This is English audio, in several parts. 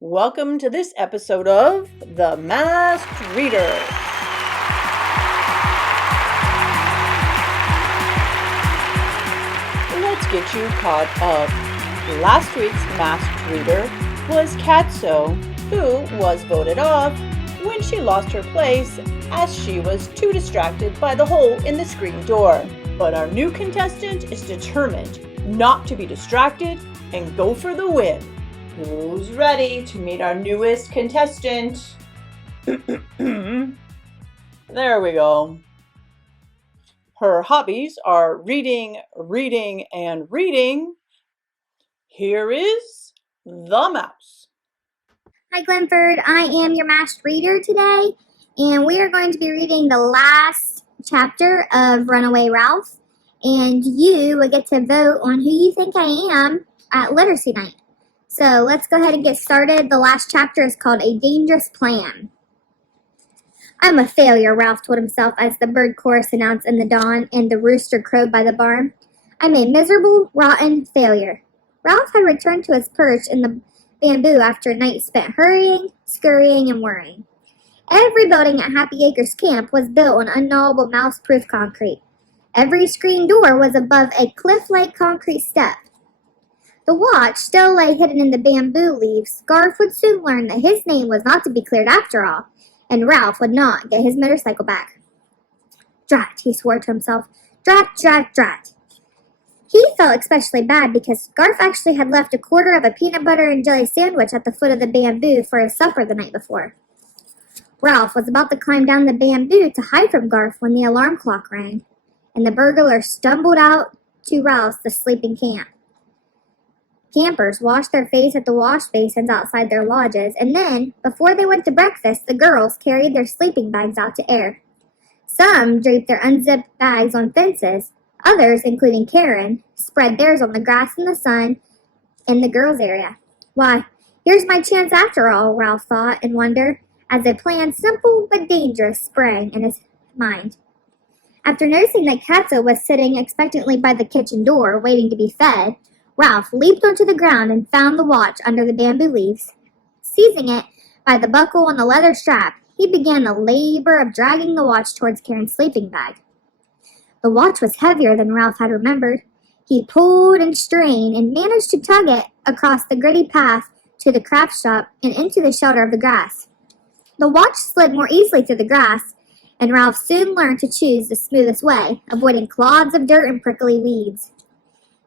Welcome to this episode of The Masked Reader. Let's get you caught up. Last week's Masked Reader was Katso, who was voted off when she lost her place as she was too distracted by the hole in the screen door. But our new contestant is determined not to be distracted and go for the win. Who's ready to meet our newest contestant? There we go. Her hobbies are reading, reading, and reading. Here is the mouse. Hi Glenford, I am your masked reader today, and we are going to be reading the last chapter of Runaway Ralph, and you will get to vote on who you think I am at Literacy Night. So let's go ahead and get started. The last chapter is called A Dangerous Plan. I'm a failure, Ralph told himself as the bird chorus announced in the dawn and the rooster crowed by the barn. I'm a miserable, rotten failure. Ralph had returned to his perch in the bamboo after a night spent hurrying, scurrying, and worrying. Every building at Happy Acres Camp was built on unknowable mouse-proof concrete. Every screen door was above a cliff-like concrete step. The watch still lay hidden in the bamboo leaves. Garth would soon learn that his name was not to be cleared after all, and Ralph would not get his motorcycle back. Drat, he swore to himself. Drat, drat, drat. He felt especially bad because Garth actually had left a quarter of a peanut butter and jelly sandwich at the foot of the bamboo for his supper the night before. Ralph was about to climb down the bamboo to hide from Garth when the alarm clock rang, and the burglar stumbled out to rouse the sleeping camp. Campers washed their face at the wash basins outside their lodges, and then, before they went to breakfast, the girls carried their sleeping bags out to air. Some draped their unzipped bags on fences. Others, including Karen, spread theirs on the grass in the sun in the girls' area. Why, here's my chance after all, Ralph thought in wonder, as a plan simple but dangerous sprang in his mind. After noticing that Katso was sitting expectantly by the kitchen door, waiting to be fed, Ralph leaped onto the ground and found the watch under the bamboo leaves. Seizing it by the buckle on the leather strap, he began the labor of dragging the watch towards Karen's sleeping bag. The watch was heavier than Ralph had remembered. He pulled and strained and managed to tug it across the gritty path to the craft shop and into the shelter of the grass. The watch slid more easily through the grass, and Ralph soon learned to choose the smoothest way, avoiding clods of dirt and prickly weeds.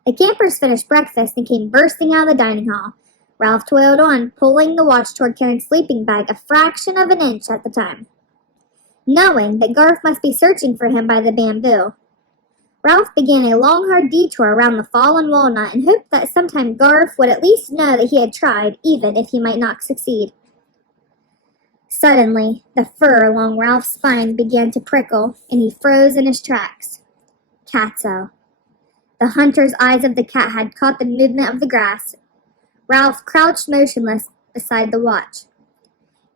The campers finished breakfast and came bursting out of the dining hall. Ralph toiled on, pulling the watch toward Karen's sleeping bag a fraction of an inch at the time, knowing that Garth must be searching for him by the bamboo. Ralph began a long, hard detour around the fallen walnut and hoped that sometime Garth would at least know that he had tried, even if he might not succeed. Suddenly, the fur along Ralph's spine began to prickle, and he froze in his tracks. Katso. The hunter's eyes of the cat had caught the movement of the grass. Ralph crouched motionless beside the watch.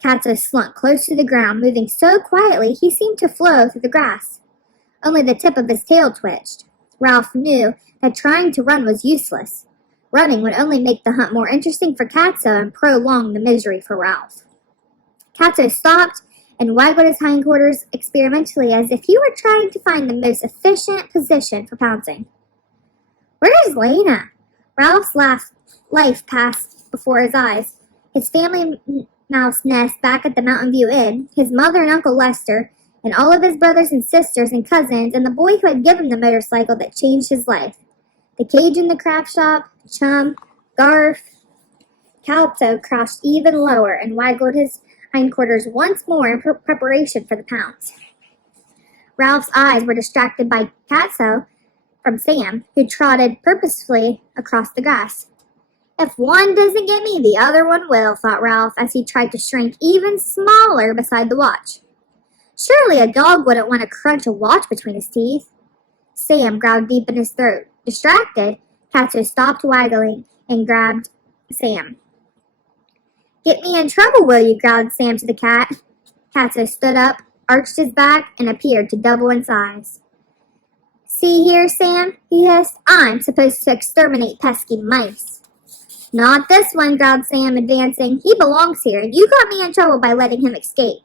Katso slunk close to the ground, moving so quietly he seemed to flow through the grass. Only the tip of his tail twitched. Ralph knew that trying to run was useless. Running would only make the hunt more interesting for Katso and prolong the misery for Ralph. Katso stopped and waggled his hindquarters experimentally as if he were trying to find the most efficient position for pouncing. Where is Lena? Ralph's life passed before his eyes. His family mouse nest back at the Mountain View Inn, his mother and Uncle Lester, and all of his brothers and sisters and cousins, and the boy who had given the motorcycle that changed his life. The cage in the craft shop, Chum, Garth. Katso crouched even lower and waggled his hindquarters once more in preparation for the pounce. Ralph's eyes were distracted by Katso from Sam, who trotted purposefully across the grass. If one doesn't get me, the other one will, thought Ralph as he tried to shrink even smaller beside the watch. Surely a dog wouldn't want to crunch a watch between his teeth. Sam growled deep in his throat. Distracted, Katso stopped waggling and grabbed Sam. Get me in trouble, will you? Growled Sam to the cat. Katso stood up, arched his back, and appeared to double in size. See here, Sam, he hissed. I'm supposed to exterminate pesky mice. Not this one, growled Sam, advancing. He belongs here, and you got me in trouble by letting him escape.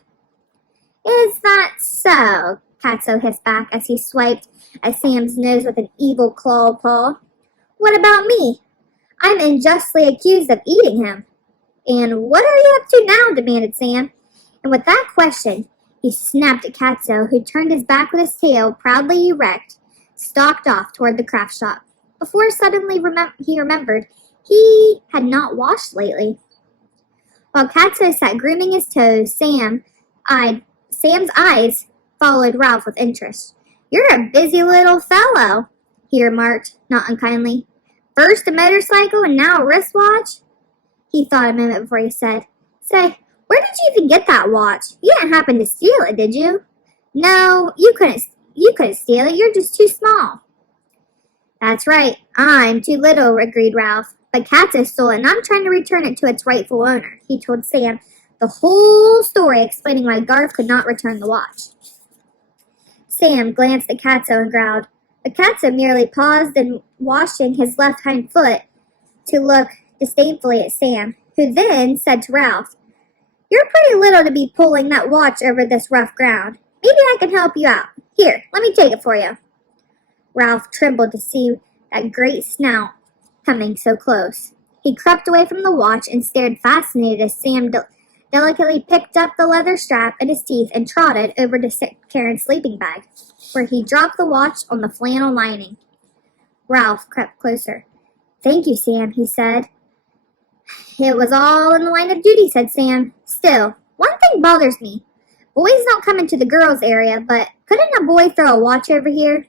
Is that so? Catso hissed back as he swiped at Sam's nose with an evil claw paw. What about me? I'm unjustly accused of eating him. And what are you up to now? Demanded Sam. And with that question, he snapped at Catso, who turned his back with his tail proudly erect, stalked off toward the craft shop. Before suddenly he remembered he had not washed lately. While Catso sat grooming his toes, Sam's eyes followed Ralph with interest. You're a busy little fellow, he remarked, not unkindly. First a motorcycle and now a wristwatch? He thought a moment before he said, Say, where did you even get that watch? You didn't happen to steal it, did you? No, you couldn't steal it. You're just too small. That's right. I'm too little, agreed Ralph. But Catso stole it, and I'm trying to return it to its rightful owner, he told Sam, the whole story explaining why Garth could not return the watch. Sam glanced at Catso and growled, but Catso merely paused in washing his left hind foot to look disdainfully at Sam, who then said to Ralph, You're pretty little to be pulling that watch over this rough ground. Maybe I can help you out. Here, let me take it for you. Ralph trembled to see that great snout coming so close. He crept away from the watch and stared fascinated as Sam delicately picked up the leather strap in his teeth and trotted over to Karen's sleeping bag, where he dropped the watch on the flannel lining. Ralph crept closer. Thank you, Sam, he said. It was all in the line of duty, said Sam. Still, one thing bothers me. Boys don't come into the girls' area, but couldn't a boy throw a watch over here?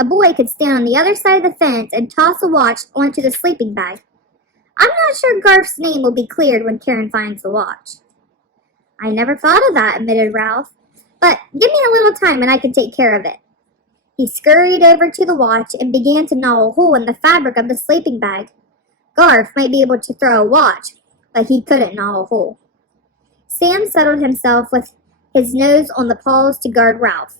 A boy could stand on the other side of the fence and toss a watch onto the sleeping bag. I'm not sure Garth's name will be cleared when Karen finds the watch. I never thought of that, admitted Ralph. But give me a little time and I can take care of it. He scurried over to the watch and began to gnaw a hole in the fabric of the sleeping bag. Garth might be able to throw a watch, but he couldn't gnaw a hole. Sam settled himself with his nose on the paws to guard Ralph.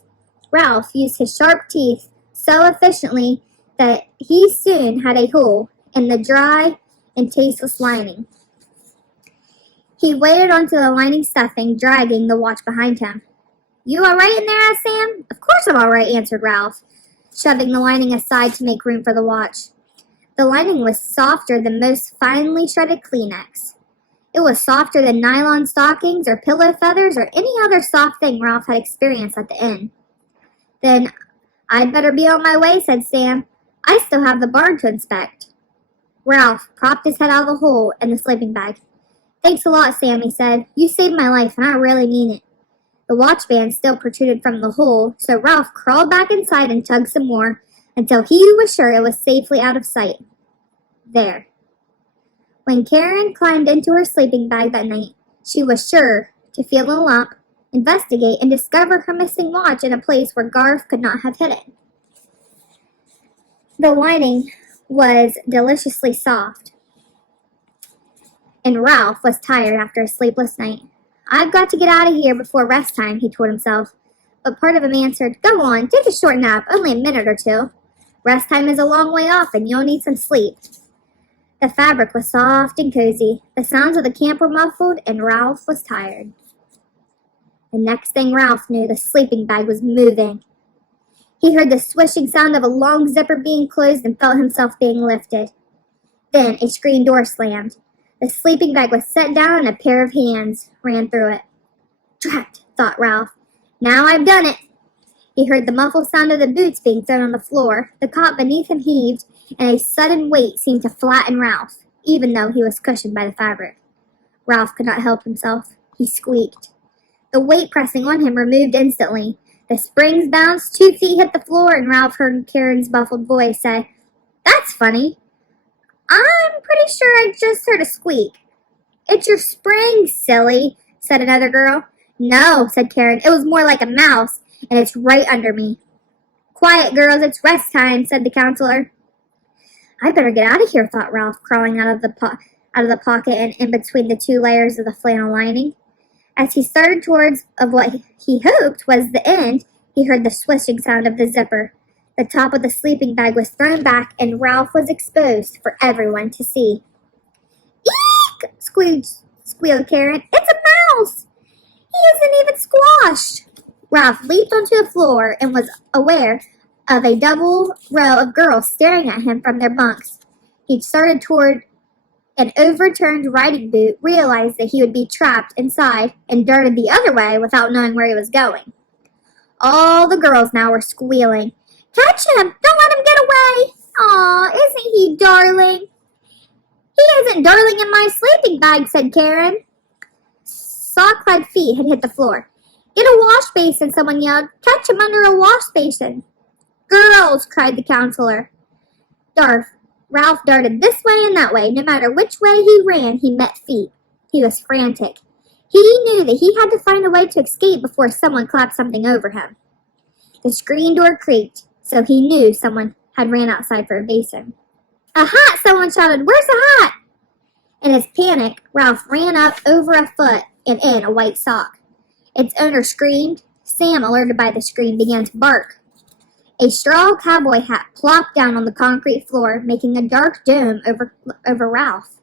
Ralph used his sharp teeth so efficiently that he soon had a hole in the dry and tasteless lining. He waded onto the lining stuffing, dragging the watch behind him. You all right in there? Asked Sam. Of course I'm all right, answered Ralph, shoving the lining aside to make room for the watch. The lining was softer than most finely shredded Kleenex. It was softer than nylon stockings or pillow feathers or any other soft thing Ralph had experienced at the inn. Then I'd better be on my way, said Sam. I still have the barn to inspect. Ralph propped his head out of the hole in the sleeping bag. Thanks a lot, Sam, he said. You saved my life, and I really mean it. The watch band still protruded from the hole, so Ralph crawled back inside and tugged some more until he was sure it was safely out of sight. There. When Karen climbed into her sleeping bag that night, she was sure to feel a lump, investigate, and discover her missing watch in a place where Garth could not have hid it. The lining was deliciously soft, and Ralph was tired after a sleepless night. I've got to get out of here before rest time, he told himself. But part of him answered, Go on, take a short nap, only a minute or two. Rest time is a long way off, and you'll need some sleep. The fabric was soft and cozy. The sounds of the camp were muffled, and Ralph was tired. The next thing Ralph knew, the sleeping bag was moving. He heard the swishing sound of a long zipper being closed and felt himself being lifted. Then a screen door slammed. The sleeping bag was set down and a pair of hands ran through it. Drat, thought Ralph. Now I've done it. He heard the muffled sound of the boots being thrown on the floor. The cot beneath him heaved, and a sudden weight seemed to flatten Ralph, even though he was cushioned by the fabric. Ralph could not help himself. He squeaked. The weight pressing on him removed instantly. The springs bounced, 2 feet hit the floor, and Ralph heard Karen's muffled voice say, That's funny. I'm pretty sure I just heard a squeak. It's your springs, silly, said another girl. No, said Karen. It was more like a mouse, and it's right under me. Quiet, girls, it's rest time, said the counselor. I better get out of here, thought Ralph, crawling out of the pocket and in between the 2 layers of the flannel lining. As he started towards of what he hoped was the end, he heard the swishing sound of the zipper. The top of the sleeping bag was thrown back, and Ralph was exposed for everyone to see. squealed Karen. It's a mouse! He isn't even squashed! Ralph leaped onto the floor and was aware of a double row of girls staring at him from their bunks. He started toward an overturned riding boot, realized that he would be trapped inside, and darted the other way without knowing where he was going. All the girls now were squealing. Catch him! Don't let him get away! Aw, isn't he darling? He isn't darling in my sleeping bag, said Karen. Saw-clad feet had hit the floor. Get a wash basin, someone yelled. Catch him under a wash basin. Girls, cried the counselor. Ralph darted this way and that way. No matter which way he ran, he met feet. He was frantic. He knew that he had to find a way to escape before someone clapped something over him. The screen door creaked, so he knew someone had ran outside for a basin. A hat, someone shouted. Where's the hat? In his panic, Ralph ran up over a foot and in a white sock. Its owner screamed. Sam, alerted by the scream, began to bark. A straw cowboy hat plopped down on the concrete floor, making a dark dome over Ralph.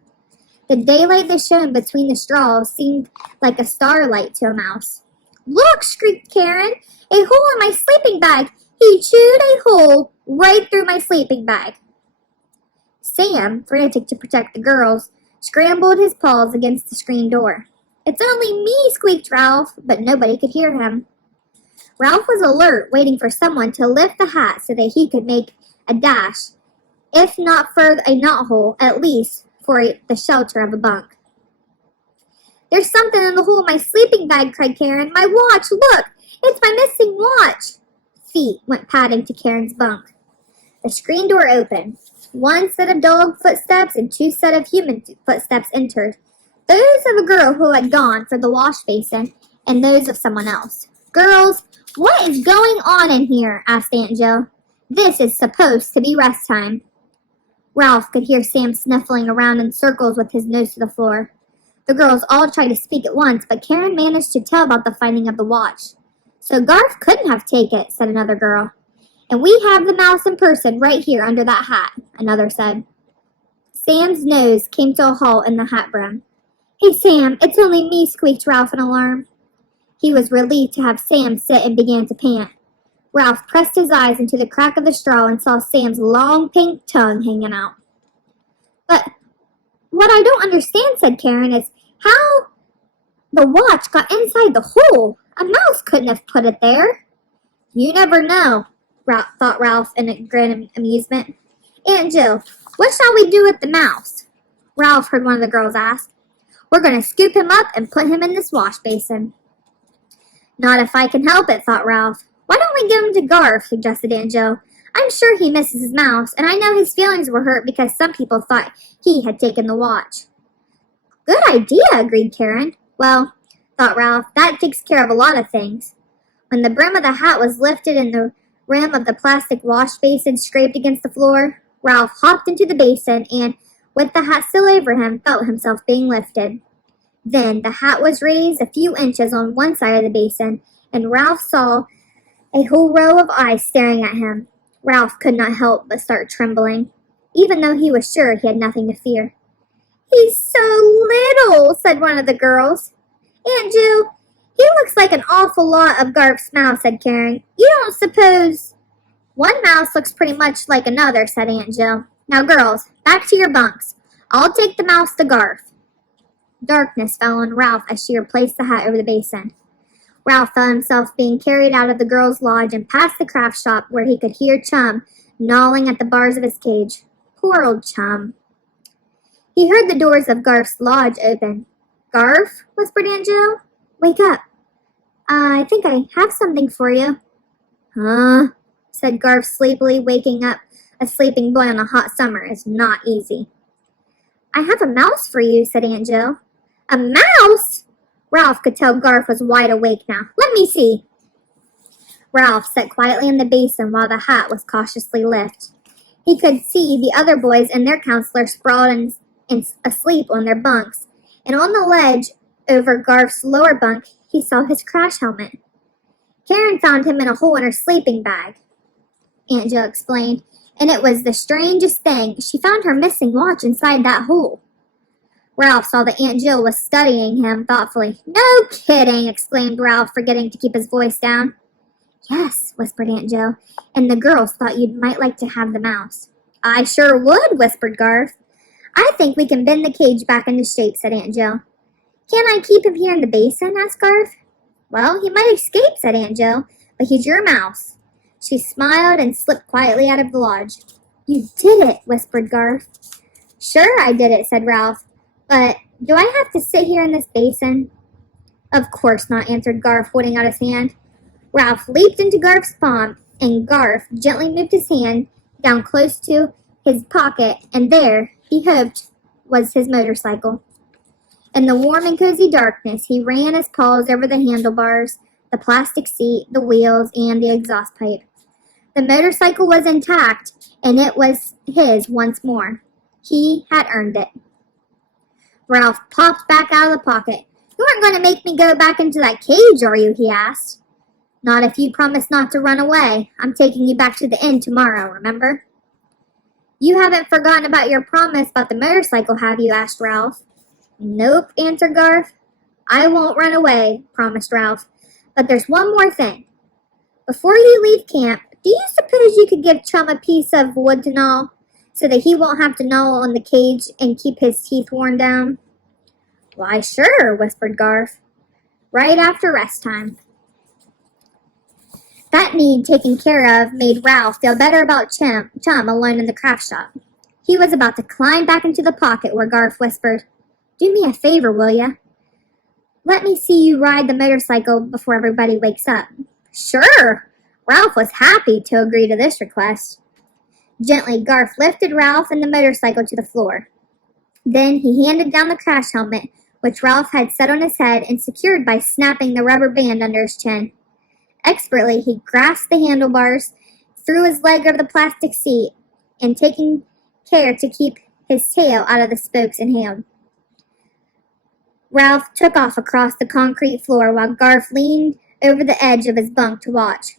The daylight that shone between the straws seemed like a starlight to a mouse. Look, shrieked Karen, a hole in my sleeping bag. He chewed a hole right through my sleeping bag. Sam, frantic to protect the girls, scrambled his paws against the screen door. It's only me, squeaked Ralph, but nobody could hear him. Ralph was alert, waiting for someone to lift the hat so that he could make a dash, if not for a knothole, at least for the shelter of a bunk. There's something in the hole of my sleeping bag, cried Karen. My watch, look! It's my missing watch! Feet went padding to Karen's bunk. The screen door opened. One set of dog footsteps and two set of human footsteps entered. Those of a girl who had gone for the wash basin and those of someone else. Girls, what is going on in here? Asked Aunt Jill. This is supposed to be rest time. Ralph could hear Sam snuffling around in circles with his nose to the floor. The girls all tried to speak at once, but Karen managed to tell about the finding of the watch. So Garth couldn't have taken it, said another girl. And we have the mouse in person right here under that hat, another said. Sam's nose came to a halt in the hat brim. Hey, Sam, it's only me, squeaked Ralph in alarm. He was relieved to have Sam sit and began to pant. Ralph pressed his eyes into the crack of the straw and saw Sam's long pink tongue hanging out. But what I don't understand, said Karen, is how the watch got inside the hole. A mouse couldn't have put it there. You never know, thought Ralph in a grin of amusement. Aunt Jill, what shall we do with the mouse? Ralph heard one of the girls ask. We're going to scoop him up and put him in this wash basin. Not if I can help it, thought Ralph. Why don't we give him to Garth, suggested Aunt Jill. I'm sure he misses his mouse, and I know his feelings were hurt because some people thought he had taken the watch. Good idea, agreed Karen. Well, thought Ralph, that takes care of a lot of things. When the brim of the hat was lifted and the rim of the plastic wash basin scraped against the floor, Ralph hopped into the basin and, with the hat still over him, felt himself being lifted. Then the hat was raised a few inches on one side of the basin, and Ralph saw a whole row of eyes staring at him. Ralph could not help but start trembling, even though he was sure he had nothing to fear. He's so little, said one of the girls. Aunt Jill, he looks like an awful lot of Garth's mouse, said Karen. You don't suppose... One mouse looks pretty much like another, said Aunt Jill. Now, girls, back to your bunks. I'll take the mouse to Garth. Darkness fell on Ralph as she replaced the hat over the basin. Ralph felt himself being carried out of the girls' lodge and past the craft shop where he could hear Chum gnawing at the bars of his cage. Poor old Chum. He heard the doors of Garth's lodge open. Garth, whispered Aunt Jill. Wake up. I think I have something for you. Huh? Said Garth sleepily. Waking up a sleeping boy on a hot summer is not easy. I have a mouse for you, said Aunt Jill. A mouse? Ralph could tell Garth was wide awake now. Let me see. Ralph sat quietly in the basin while the hat was cautiously lifted. He could see the other boys and their counselor sprawled and asleep on their bunks, and on the ledge over Garth's lower bunk, he saw his crash helmet. Karen found him in a hole in her sleeping bag, Aunt Jill explained, and it was the strangest thing. She found her missing watch inside that hole. Ralph saw that Aunt Jill was studying him thoughtfully. "No kidding!" exclaimed Ralph, forgetting to keep his voice down. "Yes," whispered Aunt Jill, "and the girls thought you might like to have the mouse." "I sure would," whispered Garth. "I think we can bend the cage back into shape," said Aunt Jill. "Can't I keep him here in the basin?" asked Garth. "Well, he might escape," said Aunt Jill, "but he's your mouse." She smiled and slipped quietly out of the lodge. "You did it," whispered Garth. "Sure I did it," said Ralph. "But do I have to sit here in this basin?" "Of course not," answered Garth, holding out his hand. Ralph leaped into Garth's palm, and Garth gently moved his hand down close to his pocket, and there, he hoped, was his motorcycle. In the warm and cozy darkness, he ran his paws over the handlebars, the plastic seat, the wheels, and the exhaust pipe. The motorcycle was intact, and it was his once more. He had earned it. Ralph popped back out of the pocket. "You aren't going to make me go back into that cage, are you?" he asked. "Not if you promise not to run away. I'm taking you back to the inn tomorrow, remember?" "You haven't forgotten about your promise about the motorcycle, have you?" asked Ralph. "Nope," answered Garth. "I won't run away," promised Ralph. "But there's one more thing. Before you leave camp, do you suppose you could give Chum a piece of wood to gnaw, so that he won't have to gnaw on the cage and keep his teeth worn down?" "Why, sure," whispered Garth. Right after rest time. That need taken care of made Ralph feel better about Chum alone in the craft shop. He was about to climb back into the pocket where Garth whispered, "Do me a favor, will ya? Let me see you ride the motorcycle before everybody wakes up." "Sure!" Ralph was happy to agree to this request. Gently, Garth lifted Ralph and the motorcycle to the floor. Then he handed down the crash helmet, which Ralph had set on his head and secured by snapping the rubber band under his chin. Expertly, he grasped the handlebars, threw his leg over the plastic seat, and taking care to keep his tail out of the spokes, inhaled. Ralph took off across the concrete floor while Garth leaned over the edge of his bunk to watch.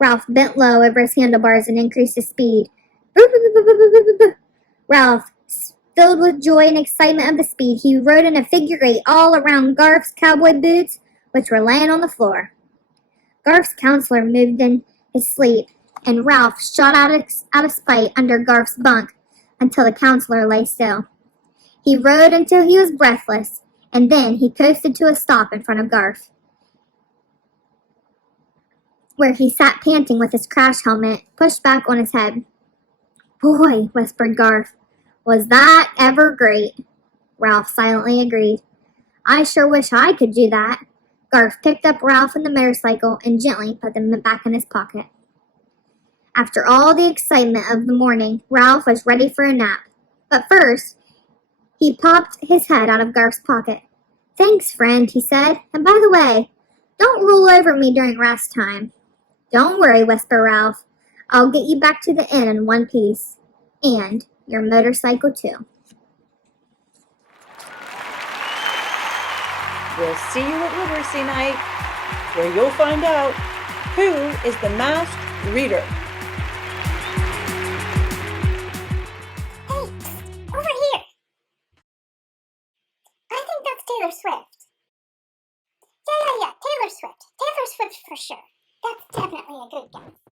Ralph bent low over his handlebars and increased his speed. Ralph, filled with joy and excitement of the speed, he rode in a figure eight all around Garth's cowboy boots, which were laying on the floor. Garth's counselor moved in his sleep, and Ralph shot out of sight under Garth's bunk until the counselor lay still. He rode until he was breathless, and then he coasted to a stop in front of Garth, where he sat panting with his crash helmet pushed back on his head. "Boy," whispered Garth, "was that ever great?" Ralph silently agreed. "I sure wish I could do that." Garth picked up Ralph and the motorcycle and gently put them back in his pocket. After all the excitement of the morning, Ralph was ready for a nap. But first, he popped his head out of Garth's pocket. "Thanks, friend," he said. "And by the way, don't roll over me during rest time." "Don't worry," whispered Ralph. "I'll get you back to the inn in one piece. And your motorcycle, too." We'll see you at Literacy Night, where you'll find out who is the masked reader. Hey, over here. I think that's Taylor Swift. Yeah, Taylor Swift. Taylor Swift for sure. That's definitely a good guess.